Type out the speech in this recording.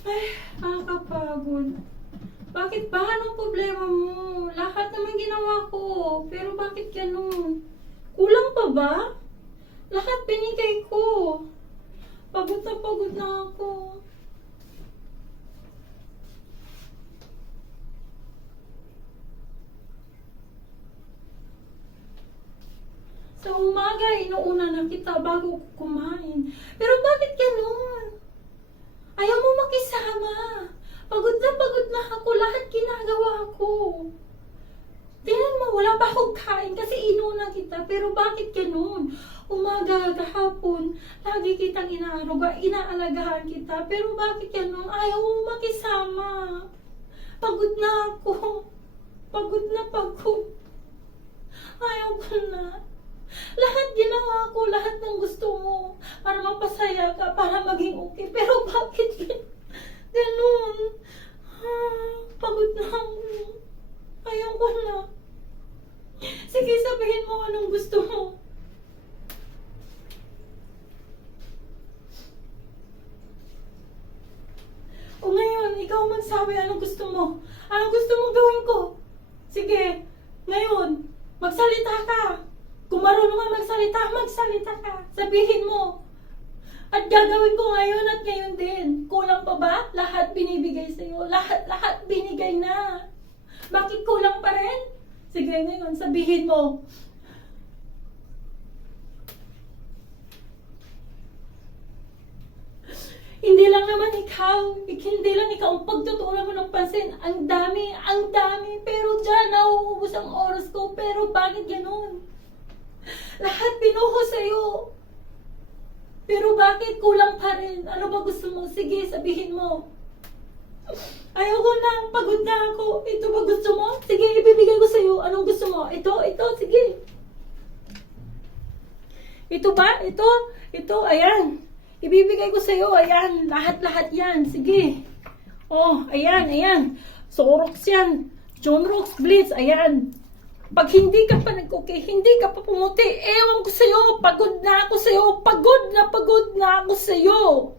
Ay, nakakapagod. Bakit ba? Anong problema mo? Lahat naman ginawa ko. Pero bakit ganun? Kulang pa ba? Lahat binigay ko. Pagod na ako. Sa umaga, inuuna na kita bago kumain. Pero bakit ganun? Ayaw mo makisama. Pagod na ako. Lahat ginagawa ko. Tingnan mo, wala pa akong kain kasi inuna kita. Pero bakit ganun? Umaga, kahapon, lagi kitang inaalagahan kita. Pero bakit ganun? Ayaw mo makisama. Pagod na ako. Pagod na pagod. Ayaw ko na. Lahat ginawa ko, lahat ng gusto mo para mapasaya ka, para maging okay. Pero bakit ganun? Pagod na ako. Ayaw ko na. Sige, sabihin mo anong gusto mo. O ngayon, ikaw magsabi anong gusto mo. Anong gusto mong gawin ko? Sige, ngayon, magsalita ka. Kung marunong ka magsalita ka. Sabihin mo. At gagawin ko ngayon at ngayon din. Kulang pa ba? Lahat binibigay sa'yo. Lahat binigay na. Bakit kulang pa rin? Sige, ngayon, sabihin mo. Hindi lang naman hindi lang ikaw ang pagtutunan mo ng pansin. Ang dami. Pero dyan, nauubos ang oras ko. Pero bakit ganun? Lahat binuho sa'yo. Pero bakit kulang pa rin? Ano ba gusto mo? Sige, sabihin mo. Ayoko na, pagod na ako. Ito ba gusto mo? Sige, ibibigay ko sa'yo. Anong gusto mo? Ito, sige. Ito ba? Ito, ayan. Ibibigay ko sa'yo, ayan. Lahat yan. Sige. Oh, ayan. Sorox yan. John Rocks Blitz, ayan. Pag hindi ka pa nag-okay, hindi ka pa pumuti, ewan ko sa'yo, pagod na ako sa'yo.